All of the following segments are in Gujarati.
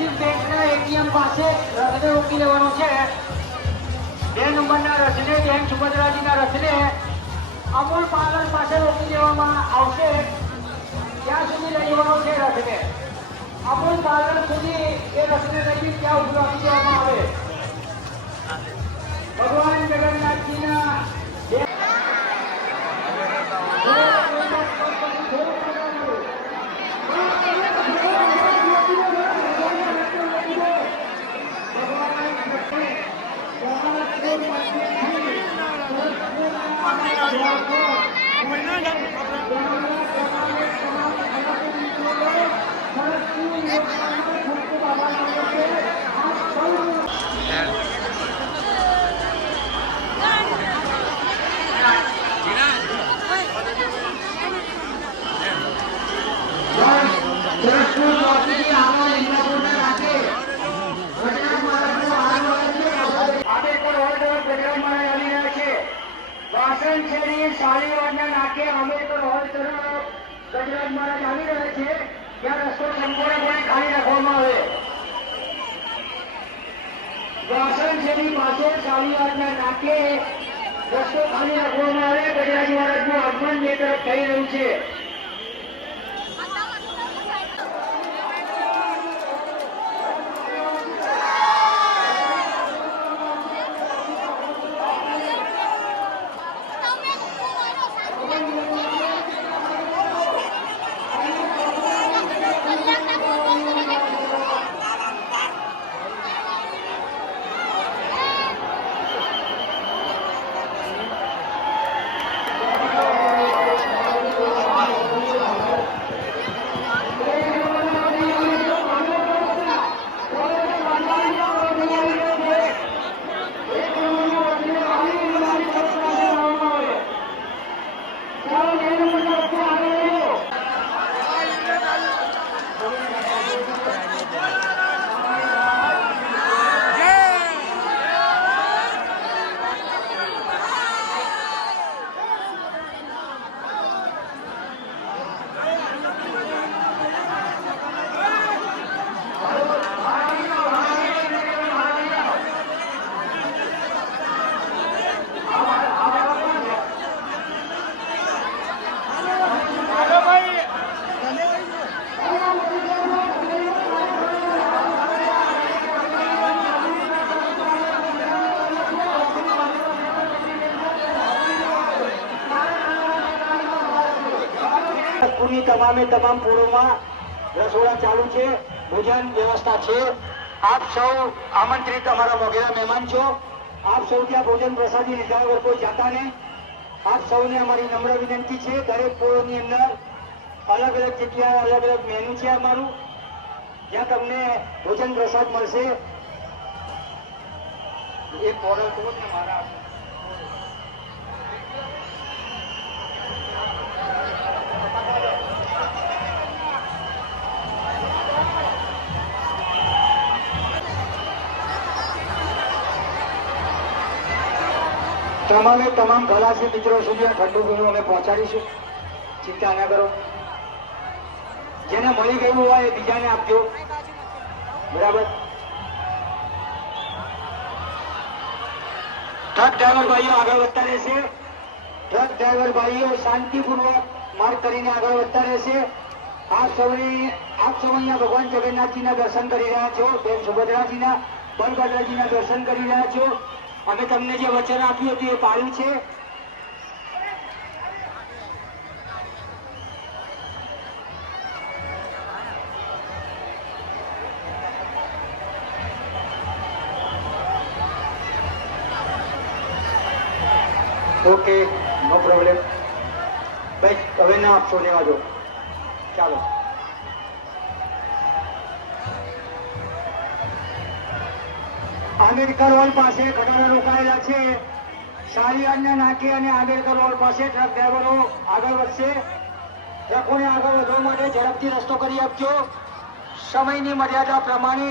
એક્સિસ બેંકના એટીએમ પાસે રથને રોકી લેવાનો છે. 2 નંબરના રથને બેન સુભદ્રાજીના રથને અમૂલ પાર્લર પાસે રોકી દેવામાં આવશે. ત્યાં સુધી લઈ જવાનો છે રથને. અમૂલ પાર્લર સુધી એ રથને લઈ ત્યાં ઉભું રાખી દેવામાં આવે. ભગવાન જગન્નાથજીના શાળીવાડના નાકે આંબેડકર હોલ તરફ ગજરાજ મહારાજ આવી રહ્યા છે. ત્યાં રસ્તો સંપૂર્ણપણે ખાલી રાખવામાં આવે. વાસણ શેરી પાસે શાળીવાડના નાકે રસ્તો ખાલી રાખવામાં આવે. ગજરાજ મહારાજનું આગમન બે તરફ થઈ રહ્યું છે. તમામે તમામ પૂર્વમાં રસોડા ચાલુ છે. ભોજન વ્યવસ્થા છે. આપ સૌ આમંત્રિત અમારા મોગેરા મહેમાન છો. આપ સૌ ત્યાં ભોજન પ્રસાદી લીધા વગર કોઈ જાતા નહીં. આપ સૌને અમારી નમ્ર વિનંતી છે. દરેક પોળોની અંદર અલગ અલગ જગ્યા અલગ અલગ મેનુ છે અમારું, જ્યાં તમને ભોજન પ્રસાદ મળશે. એક પોળો તો ને મારા તમામે તમામ ખલાસી મિત્રો સુધી આ ઠંડુ પીણું અમે પહોંચાડીશું. ચિંતા ના કરો. જેને મળી ગયું હોય એ બીજાને આપજો. બરાબર. ટ્રક ડ્રાઈવર ભાઈઓ આગળ વધતા રહેશે. ટ્રક ડ્રાઈવર ભાઈઓ શાંતિપૂર્વક માર્ગ કરીને આગળ વધતા રહેશે. આપ સૌ અહીંયા ભગવાન જગન્નાથજીના દર્શન કરી રહ્યા છો. બેન સુભદ્રાજીના, બલભદ્રજીના દર્શન કરી રહ્યા છો. અમે તમને જે વચન આપ્યું હતું એ પાળ્યું છે. ઓકે, નો પ્રોબ્લેમ. ભાઈ હવે ના આપશો, લેવા દો. ચાલો. આંબેડકર હોલ પાસે ખટારા રોકાયેલા છે. શાળીવાડના નાકે અને આંબેડકર હોલ પાસે ટ્રક ડ્રાઈવરો આગળ વધશે. ટ્રકોને આગળ વધવા માટે ઝડપથી રસ્તો કરી આપજો. સમયની મર્યાદા પ્રમાણે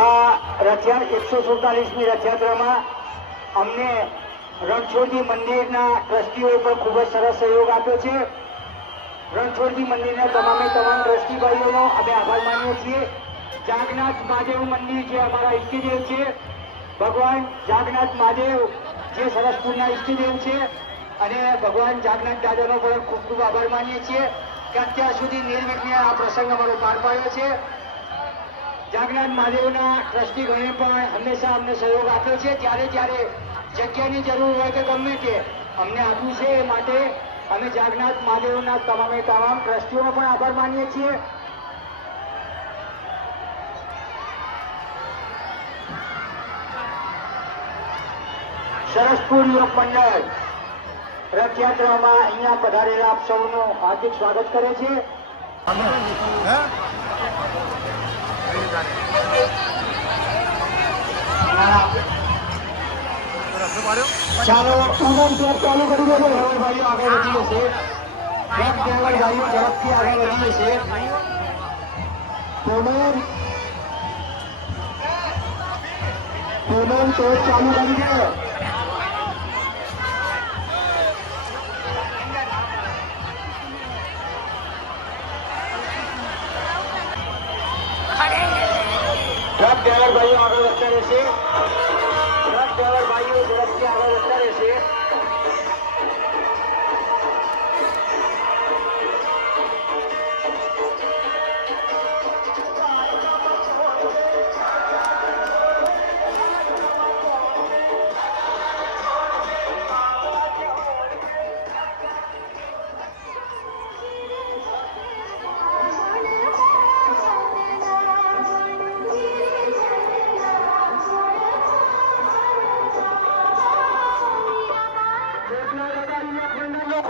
આ 147મી રથયાત્રામાં અમને રણછોડજી મંદિરના ટ્રસ્ટીઓએ પણ ખૂબ જ સરસ સહયોગ આપ્યો છે. રણછોડજી મંદિરના તમામે તમામ ટ્રસ્ટી ભાઈઓનો અમે આભાર માનીએ છીએ. જાગનાથ મહાદેવ મંદિર જે અમારા ઈષ્ટદેવ છે, ભગવાન જાગનાથ મહાદેવ જે સરસપુરના ઈષ્ટદેવ છે, અને ભગવાન જાગનાથ દાદાનો પણ ખૂબ ખૂબ આભાર માનીએ છીએ કે અત્યાર સુધી નિર્વિઘ્ને આ પ્રસંગ અમારો પાર પાડ્યો છે. જાગનાથ મહાદેવના ટ્રસ્ટીગણે પણ હંમેશા અમને સહયોગ આપ્યો છે. જ્યારે જ્યારે જગ્યાની જરૂર હોય કે ગમે તે અમને આપ્યું છે. એ માટે અમે જાગનાથ મહાદેવના તમામે તમામ ટ્રસ્ટીઓનો પણ આભાર માનીએ છીએ. સરસપુર યુવક મંડળ રથયાત્રામાં અહીંયા પધારેલા આપ સૌનું હાર્દિક સ્વાગત કરે છે. ચાલો ચાલુ કરી દો. ભાઈઓ આગળ વધી જશે. ભાઈઓ ઝડપથી આગળ વધી જશે. પેમેન્ટ તો ચાલુ કરી દો. ટ્રક ડ્રાઈવર ભાઈઓ આગળ વધતા રહેશે. ટ્રક ડ્રાઈવર ભાઈઓ ઝડપથી આગળ વધતા રહેશે.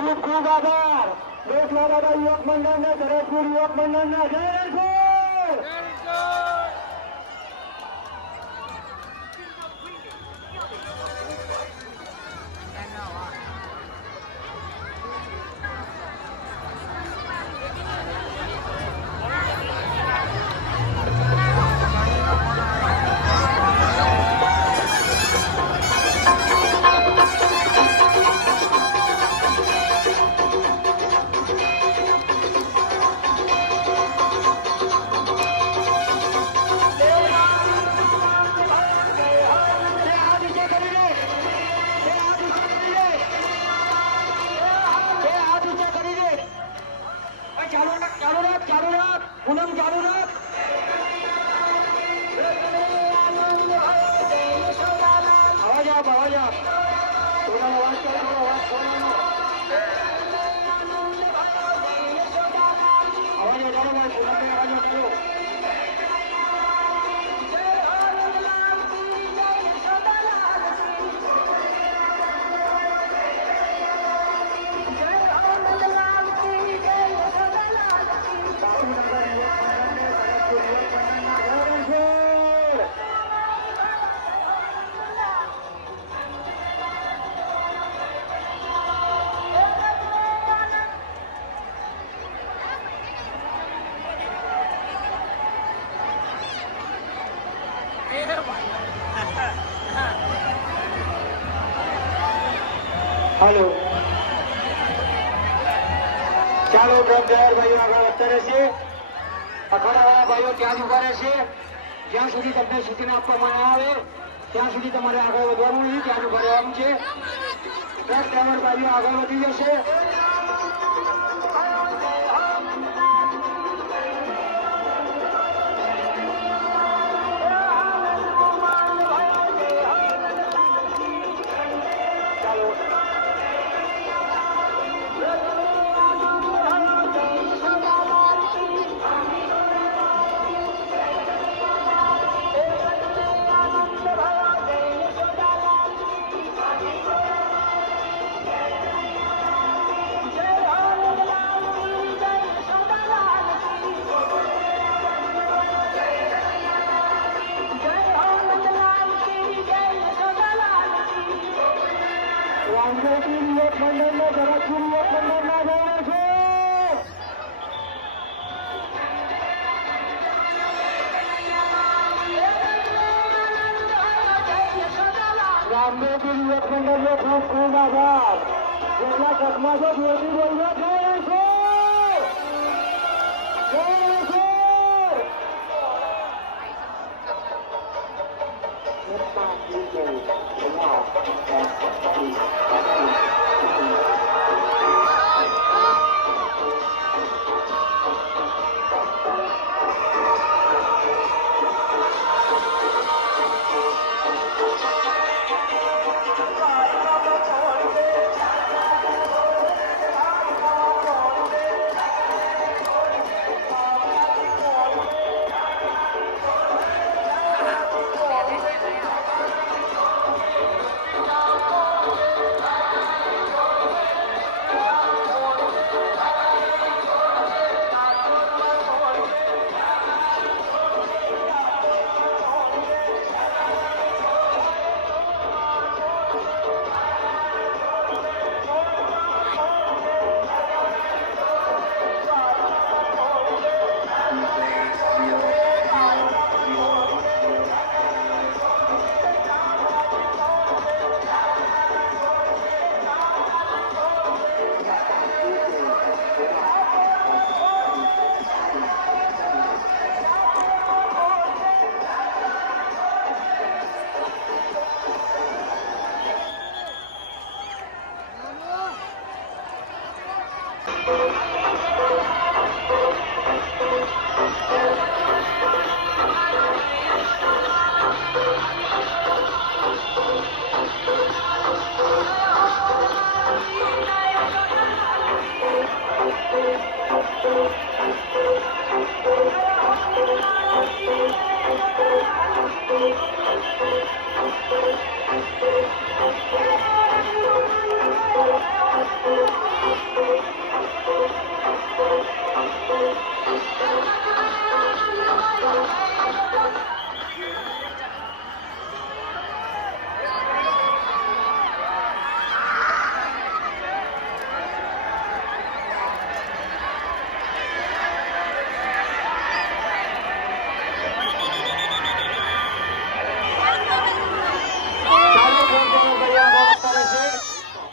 ખૂબ ખૂબ આભાર. દેશના દાદા યુવક મંડળના સરસપુર યુવક મંડળના જય રણછોડ. પૂનમ ચાલુ રાખ. અવાજ આપ. થોડો અવાજ કરો. અવાજ ચાલો ભાઈ. પૂનમ અવાજ આપજો. હાલો. ચાલો ટ્રક ડ્રાઈવર ભાઈઓ આગળ વધતા રહેશે. અખાડાવાળા ભાઈઓ ત્યાં જ ઉભા રહેશે. જ્યાં સુધી તમને સૂચના આપવામાં ના આવે ત્યાં સુધી તમારે આગળ વધવાનું નહીં. ત્યાં જ ઉભા રહેવાનું છે. ટ્રક ડ્રાઈવર ભાઈઓ આગળ વધી જશે. રામદેવજી યુવક મંડળનો ખૂબ ખૂબ આભાર. જેટલા કદમાં છે જોરથી બોલજો જય રણછોડ.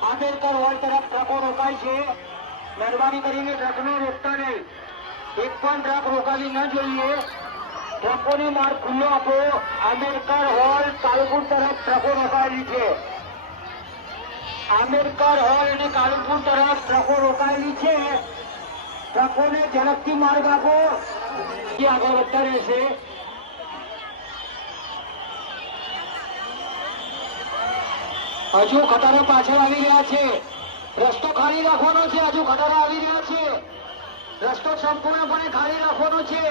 આંબેડકર હોલ તરફ ટ્રકો રોકાય છે. મહેરબાની કરીને ટ્રકને રોકતા નહીં. એક પણ ટ્રક રોકાવી ન જોઈએ. ટ્રકોને માર્ગ ખુલ્લો આપો. આંબેડકર હોલ કાલુપુર તરફ ટ્રકો રોકાયેલી છે. આંબેડકર હોલ અને કાલુપુર તરફ ટ્રકો રોકાયેલી છે. ટ્રકોને ઝડપથી માર્ગ આપો. આગળ વધતા રહેશે. હજુ ખટારા પાછળ આવી રહ્યા છે. રસ્તો ખાલી રાખવાનો છે. હજુ ખટારા આવી રહ્યા છે. રસ્તો સંપૂર્ણપણે ખાલી રાખવાનો છે.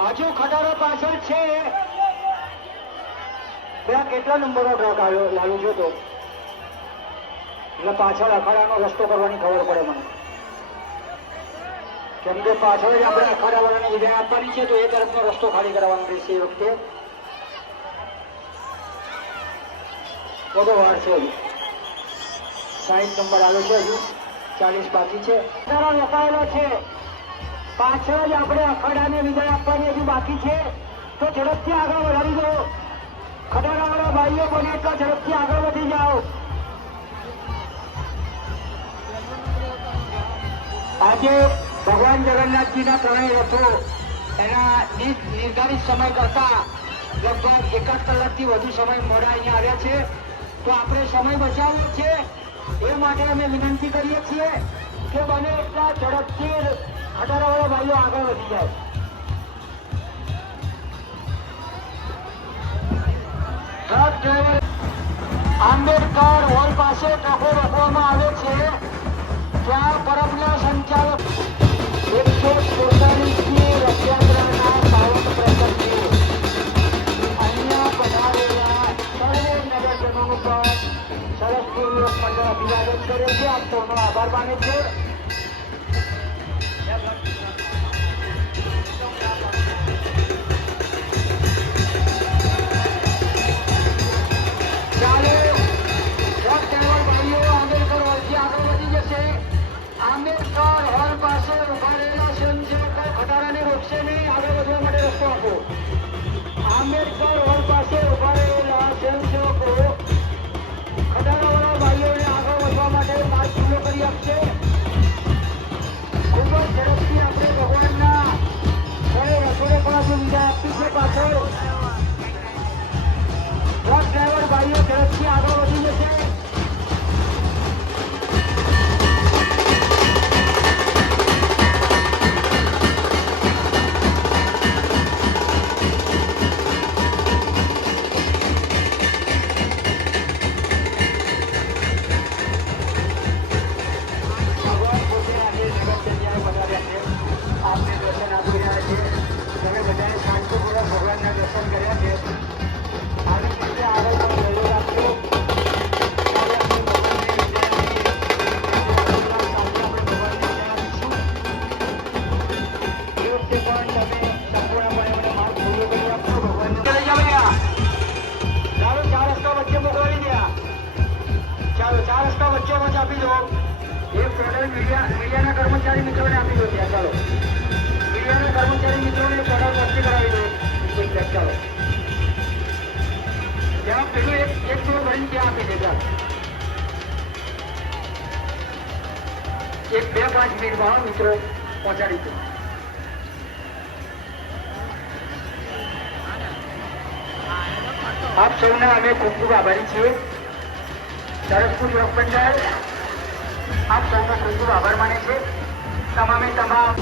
હજુ ખટારો પાછળ છે. કેટલા નંબરનો ટ્રક આવ્યો લાલુ છો તો એટલે પાછળ અખાડાનો રસ્તો કરવાની ખબર પડે મને. કેમ કે પાછળ જ આપણે અખાડાવાળાને વિદાય આપવાની છે તો એ તરફનો રસ્તો ખાલી કરવાનો રહેશે એ વખતે. બધો વાર છે. 60 નંબર આવ્યો છે. હજુ 40 બાકી છે. રોકાયેલો છે. પાછળ જ આપણે અખાડાને વિદાય આપવાની હજુ બાકી છે તો ઝડપથી આગળ વધારી દો. ખટારાવાળા ભાઈઓ બને એટલા ઝડપથી આગળ વધી જાઓ. આજે ભગવાન જગન્નાથજીના ત્રણેય રથો એના નિર્ધારિત સમય કરતા લગભગ 1 કલાકથી વધુ સમય મોડા અહીંયા આવ્યા છે. તો આપણે સમય બચાવ્યો છે એ માટે અમે વિનંતી કરીએ છીએ કે બને એટલા ઝડપથી ખટારાવાળા ભાઈઓ આગળ વધી જાય. ટ્રક ડ્રાઈવર આંબેડકર હોલ પાસે ટ્રકો રોકવામાં આવે છે. ત્યાં પરબના સંચાલક 147ની રથયાત્રાના પાવન પ્રસંગે અહીંયા પધારેલા સર્વે નગરજનોનું પણ સરસપૂર્વક મંડળ અભિવાદન કરે છે. આપ સૌનો આભાર માને છે. આંબેડકર હોલ પાસે ઉભા રહેલા સ્વયંસેવકો ખટારાને રોકશે નહીં. આગળ વધવા માટે રસ્તો આપો. આંબેડકર હોલ પાસે ઉભા રહેલા સ્વયંસેવકો ખટારાવાળા ભાઈઓને આગળ વધવા માટે માર્ગ ખુલ્લો કરી આપશે. ખૂબ જ ઝડપથી આપણે ભગવાનના સ્થળે રસોડે પણ હજુ વિદાય આપી છે. પાછળ ટ્રક ડ્રાઈવર ભાઈઓ ઝડપથી આગળ વધી જશે. મીડિયાના કર્મચારી મિત્રોને આપી દો. ત્યાં ચાલો મીડિયાના કર્મચારી મિત્રોને પ્રોડક્ટ વસ્તી કરાવી દો. ચાલો ત્યાં પેલું એક ફ્લોર ભરીને ત્યાં આપી દે. ચાલો 1-2-5 મિનિટમાં મિત્રો પહોંચાડી દો. આપ સૌના અમે ખૂબ ખૂબ આભારી છીએ. સરસપુર બ્લોક પંચાયત આપ સૌનો ખૂબ ખૂબ આભાર માને છે. તમામે તમામ